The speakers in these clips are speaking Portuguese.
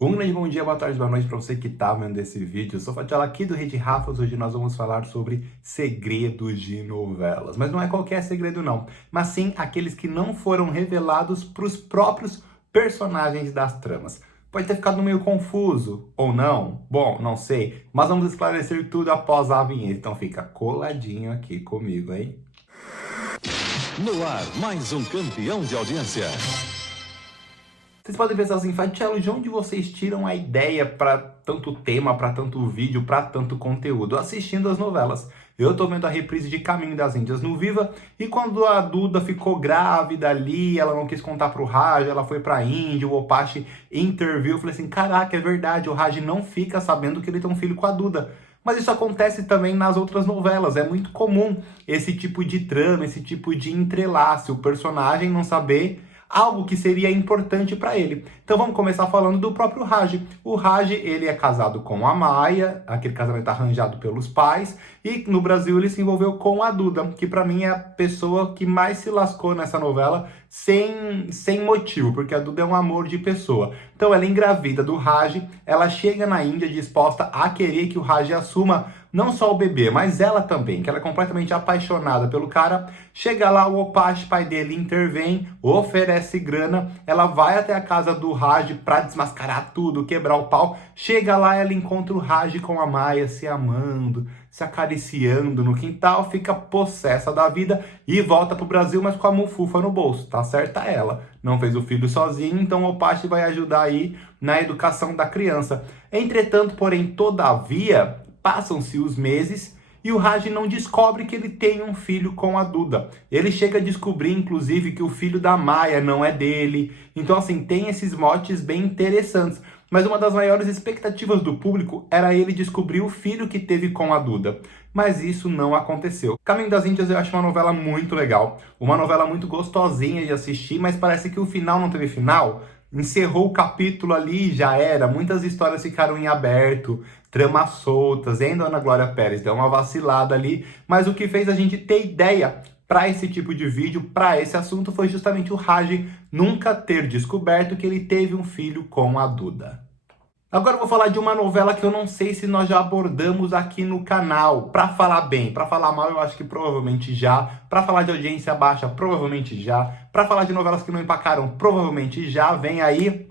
Um grande bom dia, boa tarde, boa noite para você que está vendo esse vídeo. Eu sou Fatiala aqui do Rede Rafas. Hoje nós vamos falar sobre segredos de novelas. Mas não é qualquer segredo não, mas sim aqueles que não foram revelados para os próprios personagens das tramas. Pode ter ficado meio confuso, ou não? Bom, não sei, mas vamos esclarecer tudo após a vinheta. Então fica coladinho aqui comigo, hein? No ar, mais um campeão de audiência. Vocês podem pensar assim, Fatiello, de onde vocês tiram a ideia para tanto tema, para tanto vídeo, para tanto conteúdo? Assistindo as novelas. Eu tô vendo a reprise de Caminho das Índias no Viva, e quando a Duda ficou grávida ali, ela não quis contar pro Raj, ela foi pra Índia, o Opache interviu, eu falei assim, caraca, é verdade, o Raj não fica sabendo que ele tem um filho com a Duda. Mas isso acontece também nas outras novelas, é muito comum esse tipo de trama, esse tipo de entrelace, o personagem não saber algo que seria importante para ele. Então vamos começar falando do próprio Raj. O Raj, ele é casado com a Maia, aquele casamento arranjado pelos pais, e no Brasil ele se envolveu com a Duda, que para mim é a pessoa que mais se lascou nessa novela sem motivo, porque a Duda é um amor de pessoa. Então ela engravida do Raj, ela chega na Índia disposta a querer que o Raj assuma não só o bebê, mas ela também, que ela é completamente apaixonada pelo cara. Chega lá, o Opache, pai dele, intervém, oferece grana, ela vai até a casa do Raj pra desmascarar tudo, quebrar o pau. Chega lá, ela encontra o Raj com a Maia se amando, se acariciando no quintal, fica possessa da vida e volta pro Brasil, mas com a mufufa no bolso, tá certa ela. Não fez o filho sozinho, então o Opache vai ajudar aí na educação da criança. Entretanto, porém, todavia, passam-se os meses e o Raj não descobre que ele tem um filho com a Duda. Ele chega a descobrir, inclusive, que o filho da Maia não é dele. Então, assim, tem esses motes bem interessantes. Mas uma das maiores expectativas do público era ele descobrir o filho que teve com a Duda. Mas isso não aconteceu. Caminho das Índias eu acho uma novela muito legal. Uma novela muito gostosinha de assistir, mas parece que o final não teve final. Encerrou o capítulo ali e já era. Muitas histórias ficaram em aberto, tramas soltas, e ainda a Ana Glória Pérez deu uma vacilada ali, mas o que fez a gente ter ideia para esse tipo de vídeo, para esse assunto, foi justamente o Raj nunca ter descoberto que ele teve um filho com a Duda. Agora eu vou falar de uma novela que eu não sei se nós já abordamos aqui no canal. Pra falar bem, pra falar mal eu acho que provavelmente já. Pra falar de audiência baixa, provavelmente já. Pra falar de novelas que não empacaram, provavelmente já. Vem aí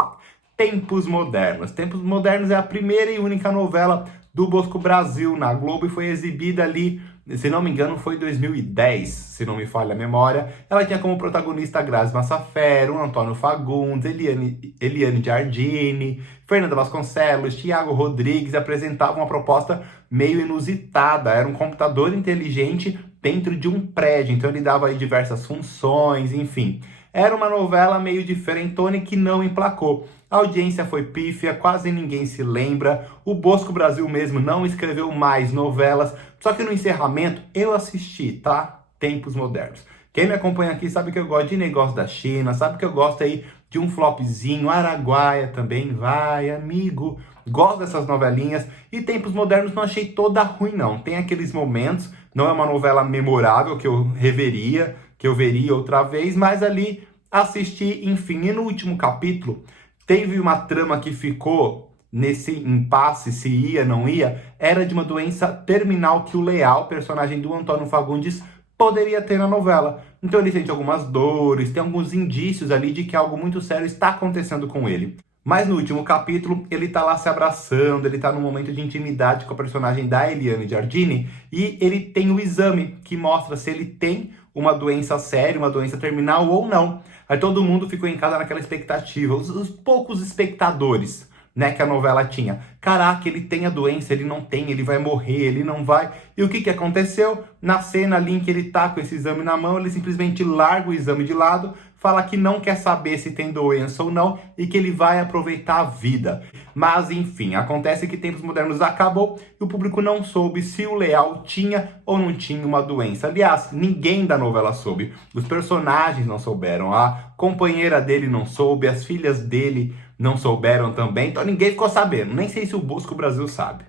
Tempos Modernos. Tempos Modernos é a primeira e única novela do Bosco Brasil na Globo e foi exibida ali, se não me engano, foi em 2010, se não me falha a memória. Ela tinha como protagonista Grazi Massafera, Antônio Fagundes, Eliane Giardini, Fernanda Vasconcelos, Thiago Rodrigues, apresentavam uma proposta meio inusitada. Era um computador inteligente dentro de um prédio, então ele dava aí diversas funções, enfim. Era uma novela meio diferentona e que não emplacou. A audiência foi pífia, quase ninguém se lembra. O Bosco Brasil mesmo não escreveu mais novelas. Só que no encerramento eu assisti, tá? Tempos Modernos. Quem me acompanha aqui sabe que eu gosto de negócio da China, sabe que eu gosto aí de um flopzinho, Araguaia também, vai, amigo. Gosto dessas novelinhas. E Tempos Modernos não achei toda ruim, não. Tem aqueles momentos, não é uma novela memorável que eu reveria, que eu veria outra vez, mas ali assisti, enfim. E no último capítulo, teve uma trama que ficou nesse impasse, se ia, não ia, era de uma doença terminal que o Leal, personagem do Antônio Fagundes, poderia ter na novela. Então ele sente algumas dores, tem alguns indícios ali de que algo muito sério está acontecendo com ele. Mas no último capítulo, ele tá lá se abraçando, ele tá num momento de intimidade com a personagem da Eliane Giardini, e ele tem o exame que mostra se ele tem uma doença séria, uma doença terminal ou não. Aí todo mundo ficou em casa naquela expectativa, os poucos espectadores, né, que a novela tinha. Caraca, ele tem a doença, ele não tem, ele vai morrer, ele não vai. E o que que aconteceu? Na cena ali em que ele tá com esse exame na mão, ele simplesmente larga o exame de lado, fala que não quer saber se tem doença ou não e que ele vai aproveitar a vida. Mas enfim, acontece que Tempos Modernos acabou e o público não soube se o Leal tinha ou não tinha uma doença. Aliás, ninguém da novela soube. Os personagens não souberam, a companheira dele não soube, as filhas dele não souberam também, então ninguém ficou sabendo. Nem sei se o Bosco Brasil sabe.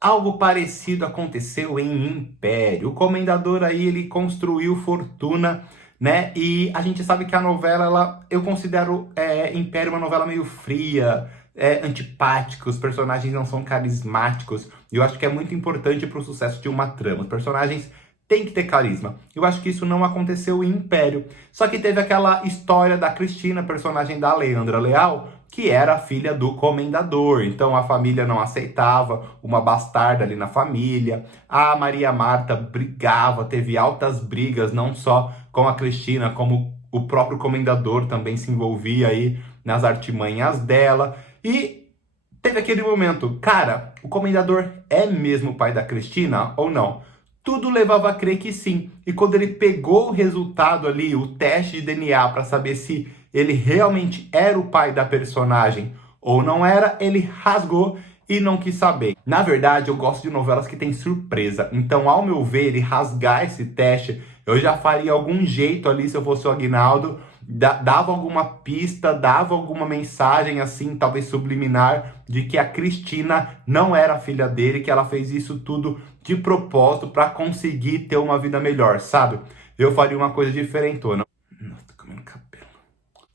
Algo parecido aconteceu em Império. O Comendador aí, ele construiu fortuna, né? E a gente sabe que a novela, eu considero Império uma novela meio fria, antipáticos, os personagens não são carismáticos. E eu acho que é muito importante para o sucesso de uma trama. Os personagens têm que ter carisma. Eu acho que isso não aconteceu em Império. Só que teve aquela história da Cristina, personagem da Leandra Leal, que era a filha do comendador. Então a família não aceitava uma bastarda ali na família. A Maria Marta brigava, teve altas brigas, não só com a Cristina, como o próprio comendador também se envolvia aí nas artimanhas dela. E teve aquele momento, cara, o comendador é mesmo o pai da Cristina ou não? Tudo levava a crer que sim. E quando ele pegou o resultado ali, o teste de DNA, para saber se ele realmente era o pai da personagem ou não era, ele rasgou e não quis saber. Na verdade, eu gosto de novelas que tem surpresa. Então, ao meu ver, ele rasgar esse teste, eu já faria algum jeito ali, se eu fosse o Aguinaldo, dava alguma pista, dava alguma mensagem assim, talvez subliminar, de que a Cristina não era filha dele, que ela fez isso tudo de propósito para conseguir ter uma vida melhor, sabe? Eu faria uma coisa diferentona. Nossa, tô comendo cabelo.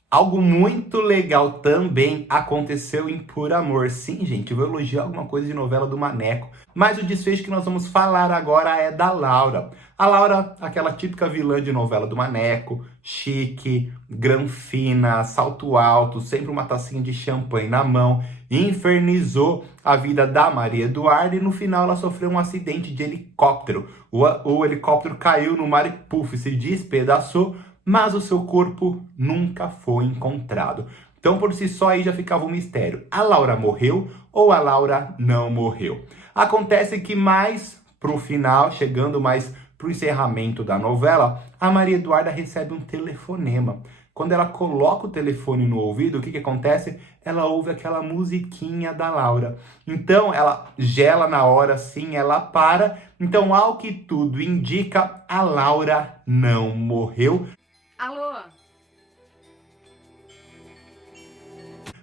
Algo muito legal também aconteceu em Por Amor. Sim, gente, eu vou elogiar alguma coisa de novela do Maneco. Mas o desfecho que nós vamos falar agora é da Laura. A Laura, aquela típica vilã de novela do Maneco, chique, granfina, salto alto, sempre uma tacinha de champanhe na mão, infernizou a vida da Maria Eduarda e no final ela sofreu um acidente de helicóptero. O helicóptero caiu no mar e puff, se despedaçou, mas o seu corpo nunca foi encontrado. Então, por si só, aí já ficava um mistério. A Laura morreu ou a Laura não morreu? Acontece que mais pro final, chegando mais pro encerramento da novela, a Maria Eduarda recebe um telefonema. Quando ela coloca o telefone no ouvido, o que acontece? Ela ouve aquela musiquinha da Laura. Então, ela gela na hora, sim, ela para. Então, ao que tudo indica, a Laura não morreu. Alô?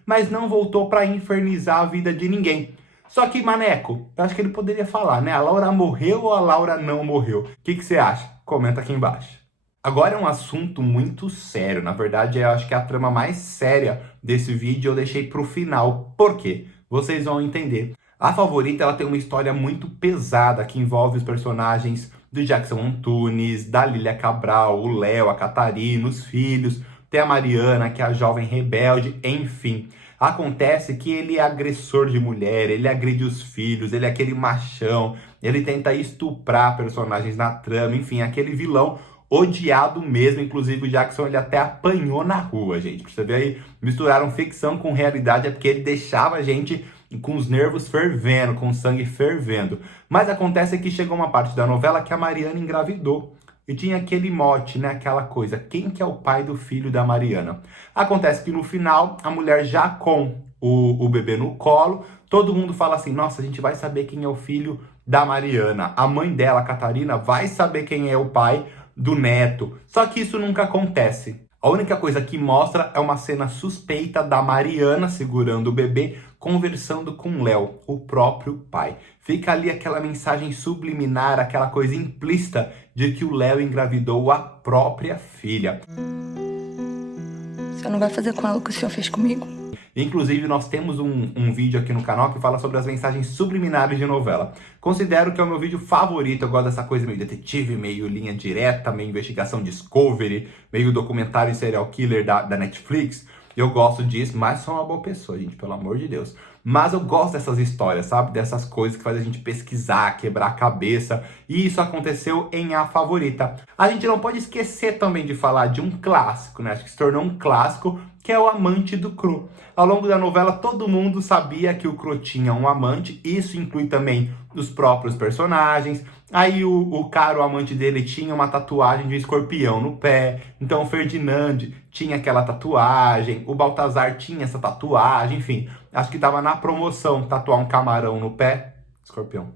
Mas não voltou para infernizar a vida de ninguém. Só que, Maneco, eu acho que ele poderia falar, né? A Laura morreu ou a Laura não morreu? O que você acha? Comenta aqui embaixo. Agora é um assunto muito sério. Na verdade, eu acho que a trama mais séria desse vídeo eu deixei pro final. Por quê? Vocês vão entender. A Favorita, ela tem uma história muito pesada que envolve os personagens do Jackson Antunes, da Lília Cabral, o Léo, a Catarina, os filhos, tem a Mariana, que é a jovem rebelde, enfim. Acontece que ele é agressor de mulher, ele agride os filhos, ele é aquele machão, ele tenta estuprar personagens na trama, enfim, aquele vilão odiado mesmo. Inclusive o Jackson, ele até apanhou na rua, gente. Pra você ver aí, misturaram ficção com realidade, é porque ele deixava a gente com os nervos fervendo, com o sangue fervendo. Mas acontece que chegou uma parte da novela que a Mariana engravidou. E tinha aquele mote, né? Aquela coisa, quem que é o pai do filho da Mariana? Acontece que no final, a mulher já com o bebê no colo, todo mundo fala assim, nossa, a gente vai saber quem é o filho da Mariana. A mãe dela, a Catarina, vai saber quem é o pai do neto. Só que isso nunca acontece. A única coisa que mostra é uma cena suspeita da Mariana segurando o bebê, conversando com Léo, o próprio pai. Fica ali aquela mensagem subliminar, aquela coisa implícita de que o Léo engravidou a própria filha. O senhor não vai fazer com ela o que o senhor fez comigo? Inclusive, nós temos um vídeo aqui no canal que fala sobre as mensagens subliminares de novela. Considero que é o meu vídeo favorito. Eu gosto dessa coisa meio detetive, meio linha direta, meio investigação Discovery, meio documentário serial killer da Netflix. Eu gosto disso, mas sou uma boa pessoa, gente, pelo amor de Deus. Mas eu gosto dessas histórias, sabe? Dessas coisas que fazem a gente pesquisar, quebrar a cabeça. E isso aconteceu em A Favorita. A gente não pode esquecer também de falar de um clássico, né? Acho que se tornou um clássico, que é o amante do Cro. Ao longo da novela, todo mundo sabia que o Cro tinha um amante. Isso inclui também os próprios personagens. Aí o cara, o amante dele, tinha uma tatuagem de um escorpião no pé. Então o Ferdinand tinha aquela tatuagem. O Baltazar tinha essa tatuagem. Enfim, acho que tava na promoção tatuar um camarão no pé. Escorpião.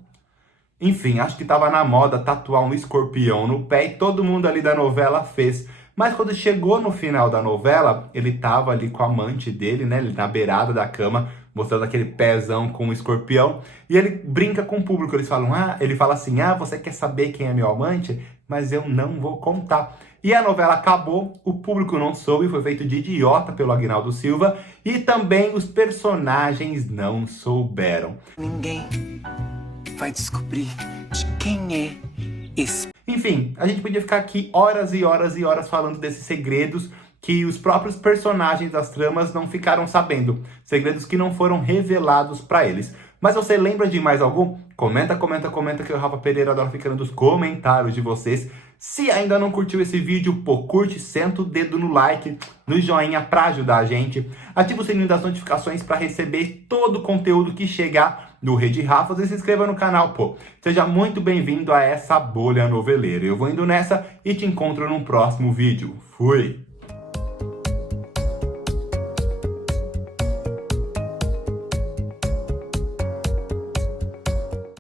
Enfim, acho que tava na moda tatuar um escorpião no pé. E todo mundo ali da novela fez. Mas quando chegou no final da novela, ele tava ali com a amante dele, né? Ele na beirada da cama, mostrando aquele pezão com o escorpião. E ele brinca com o público. Ele fala assim, você quer saber quem é meu amante? mas eu não vou contar. E a novela acabou, o público não soube, foi feito de idiota pelo Aguinaldo Silva, e também os personagens não souberam. Ninguém vai descobrir de quem é esse. Enfim, a gente podia ficar aqui horas e horas e horas falando desses segredos que os próprios personagens das tramas não ficaram sabendo. Segredos que não foram revelados para eles. Mas você lembra de mais algum? Comenta que o Rafa Pereira adora ficar nos comentários de vocês. Se ainda não curtiu esse vídeo, pô, curte, senta o dedo no like, no joinha pra ajudar a gente. Ativa o sininho das notificações para receber todo o conteúdo que chegar no Rede Rafas e se inscreva no canal, pô. Seja muito bem-vindo a essa bolha noveleira. Eu vou indo nessa e te encontro num próximo vídeo. Fui!